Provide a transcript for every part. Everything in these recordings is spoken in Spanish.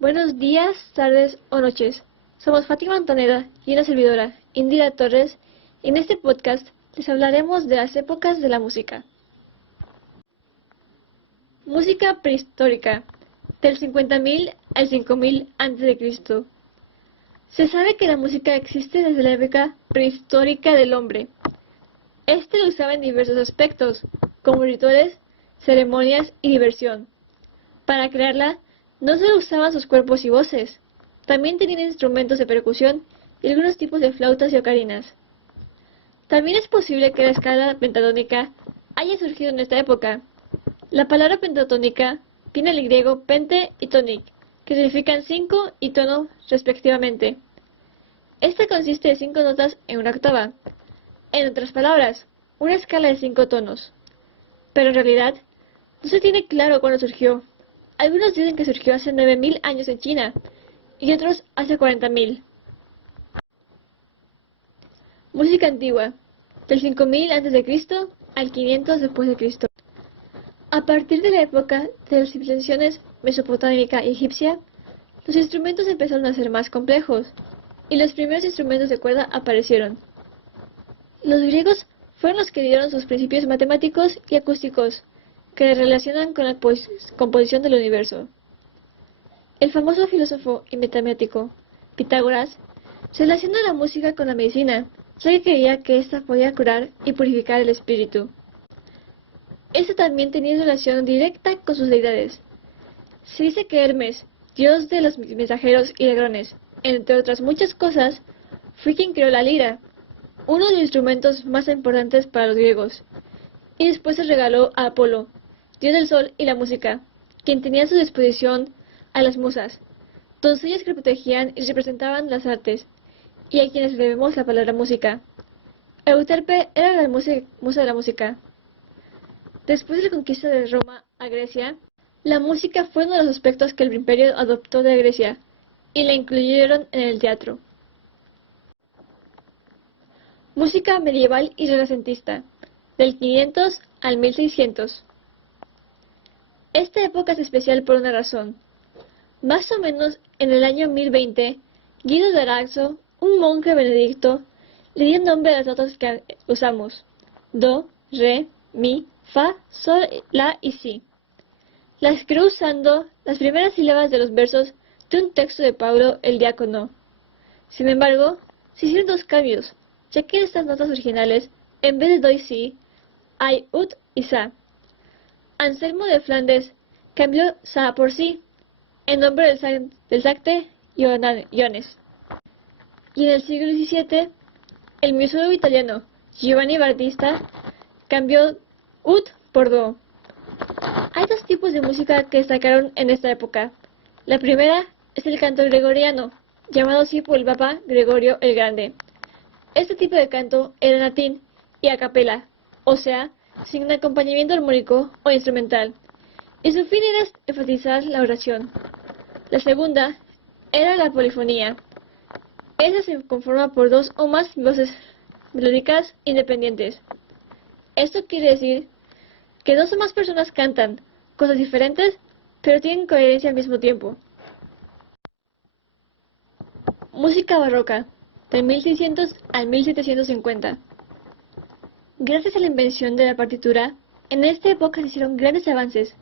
Buenos días, tardes o noches. Somos Fátima Antonella y una servidora, Indira Torres, y en este podcast les hablaremos de las épocas de la música. Música prehistórica, del 50.000 al 5.000 a.C. Se sabe que la música existe desde la época prehistórica del hombre. Este lo usaba en diversos aspectos, como rituales, ceremonias y diversión. Para crearla, no solo usaban sus cuerpos y voces, también tenían instrumentos de percusión y algunos tipos de flautas y ocarinas. También es posible que la escala pentatónica haya surgido en esta época. La palabra pentatónica viene del griego pente y tonic, que significan 5 y tono respectivamente. Esta consiste de 5 notas en una octava. En otras palabras, una escala de 5 tonos. Pero en realidad, no se tiene claro cuándo surgió. Algunos dicen que surgió hace 9.000 años en China y otros hace 40.000. Música antigua, del 5.000 a.C. al 500 después de Cristo. A partir de la época de las civilizaciones mesopotámica y egipcia, los instrumentos empezaron a ser más complejos y los primeros instrumentos de cuerda aparecieron. Los griegos fueron los que dieron sus principios matemáticos y acústicos, que se relacionan con la composición del universo. El famoso filósofo y matemático Pitágoras se relaciona la música con la medicina, ya que creía que ésta podía curar y purificar el espíritu. Esto también tenía relación directa con sus deidades. Se dice que Hermes, dios de los mensajeros y ladrones, entre otras muchas cosas, fue quien creó la lira, uno de los instrumentos más importantes para los griegos, y después se regaló a Apolo, dios del sol y la música, quien tenía a su disposición a las musas, doncellas que protegían y representaban las artes, y a quienes debemos la palabra música. Euterpe era la musa de la música. Después de la conquista de Roma a Grecia, la música fue uno de los aspectos que el imperio adoptó de Grecia, y la incluyeron en el teatro. Música medieval y renacentista, del 500 al 1600. Esta época es especial por una razón. Más o menos en el año 1020, Guido de Arezzo, un monje benedicto, le dio nombre a las notas que usamos: do, re, mi, fa, sol, la y si. Las creó usando las primeras sílabas de los versos de un texto de Pablo el Diácono. Sin embargo, se hicieron dos cambios, ya que en estas notas originales, en vez de do y si, hay ut y sa. Anselmo de Flandes cambió sa por si, en nombre del sacte Iones. Y en el siglo XVII, el museo italiano Giovanni Battista cambió ut por do. Hay dos tipos de música que destacaron en esta época. La primera es el canto gregoriano, llamado así por el Papa Gregorio el Grande. Este tipo de canto era en latín y a capella, o sea, sin acompañamiento armónico o instrumental, y su fin era enfatizar la oración. La segunda era la polifonía. Esta se conforma por dos o más voces melódicas independientes. Esto quiere decir que dos o más personas cantan cosas diferentes, pero tienen coherencia al mismo tiempo. Música barroca, del 1600 al 1750. Gracias a la invención de la partitura, en esta época se hicieron grandes avances,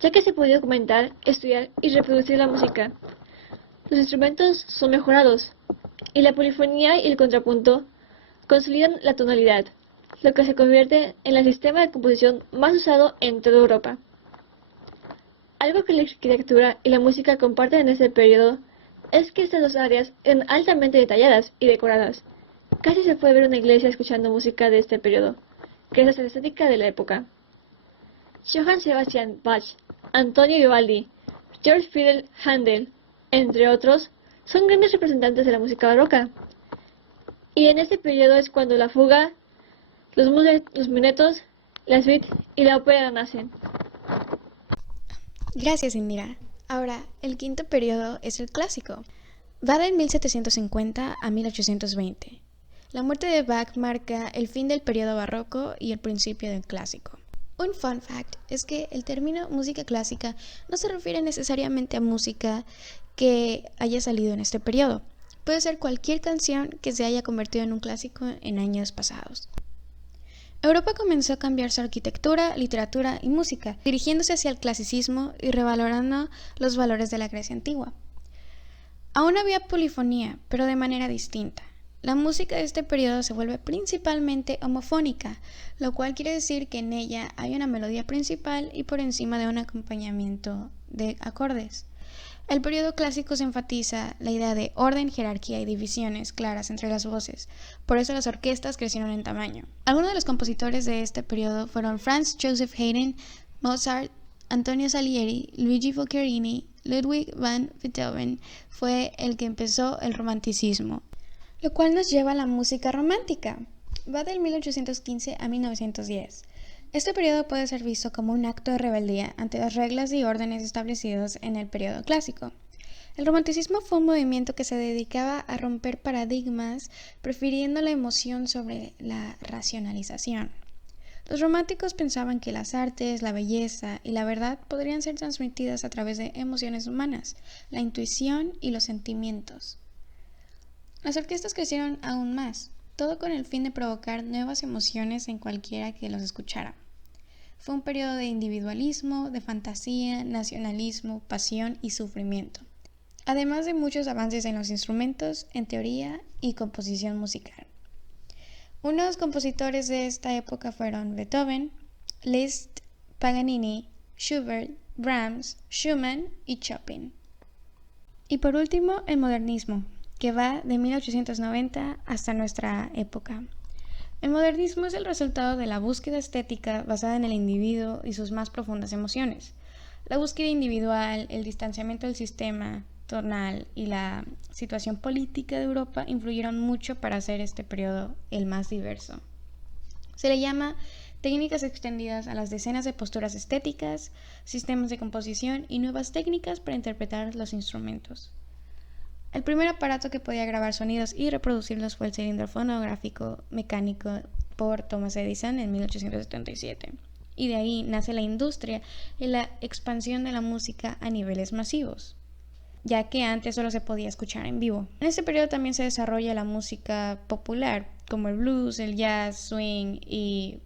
ya que se podía documentar, estudiar y reproducir la música. Los instrumentos son mejorados, y la polifonía y el contrapunto consolidan la tonalidad, lo que se convierte en el sistema de composición más usado en toda Europa. Algo que la arquitectura y la música comparten en este periodo es que estas dos áreas eran altamente detalladas y decoradas. Casi se puede ver una iglesia escuchando música de este periodo, que es la estética de la época. Johann Sebastian Bach, Antonio Vivaldi, Georg Friedrich Händel, entre otros, son grandes representantes de la música barroca. Y en este periodo es cuando la fuga, los minuetos, la suite y la ópera nacen. Gracias, Indira. Ahora, el quinto periodo es el clásico. Va del 1750 a 1820. La muerte de Bach marca el fin del periodo barroco y el principio del clásico. Un fun fact es que el término música clásica no se refiere necesariamente a música que haya salido en este periodo. Puede ser cualquier canción que se haya convertido en un clásico en años pasados. Europa comenzó a cambiar su arquitectura, literatura y música, dirigiéndose hacia el clasicismo y revalorando los valores de la Grecia antigua. Aún había polifonía, pero de manera distinta. La música de este periodo se vuelve principalmente homofónica, lo cual quiere decir que en ella hay una melodía principal y por encima de un acompañamiento de acordes. El periodo clásico se enfatiza la idea de orden, jerarquía y divisiones claras entre las voces, por eso las orquestas crecieron en tamaño. Algunos de los compositores de este periodo fueron Franz Joseph Haydn, Mozart, Antonio Salieri, Luigi Boccherini, Ludwig van Beethoven fue el que empezó el romanticismo, lo cual nos lleva a la música romántica. Va del 1815 a 1910. Este periodo puede ser visto como un acto de rebeldía ante las reglas y órdenes establecidos en el periodo clásico. El romanticismo fue un movimiento que se dedicaba a romper paradigmas, prefiriendo la emoción sobre la racionalización. Los románticos pensaban que las artes, la belleza y la verdad podrían ser transmitidas a través de emociones humanas, la intuición y los sentimientos. Las orquestas crecieron aún más, todo con el fin de provocar nuevas emociones en cualquiera que los escuchara. Fue un periodo de individualismo, de fantasía, nacionalismo, pasión y sufrimiento, además de muchos avances en los instrumentos, en teoría y composición musical. Unos compositores de esta época fueron Beethoven, Liszt, Paganini, Schubert, Brahms, Schumann y Chopin. Y por último, el modernismo, que va de 1890 hasta nuestra época. El modernismo es el resultado de la búsqueda estética basada en el individuo y sus más profundas emociones. La búsqueda individual, el distanciamiento del sistema tonal y la situación política de Europa influyeron mucho para hacer este periodo el más diverso. Se le llama técnicas extendidas a las decenas de posturas estéticas, sistemas de composición y nuevas técnicas para interpretar los instrumentos. El primer aparato que podía grabar sonidos y reproducirlos fue el cilindro fonográfico mecánico por Thomas Edison en 1877. Y de ahí nace la industria y la expansión de la música a niveles masivos, ya que antes solo se podía escuchar en vivo. En este periodo también se desarrolla la música popular, como el blues, el jazz, swing y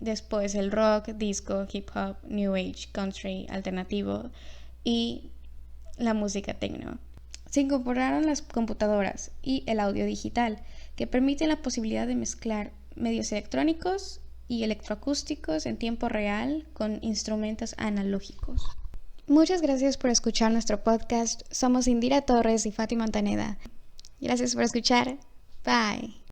después el rock, disco, hip hop, new age, country, alternativo y la música techno. Se incorporaron las computadoras y el audio digital, que permiten la posibilidad de mezclar medios electrónicos y electroacústicos en tiempo real con instrumentos analógicos. Muchas gracias por escuchar nuestro podcast. Somos Indira Torres y Fátima Montaneda. Gracias por escuchar. Bye.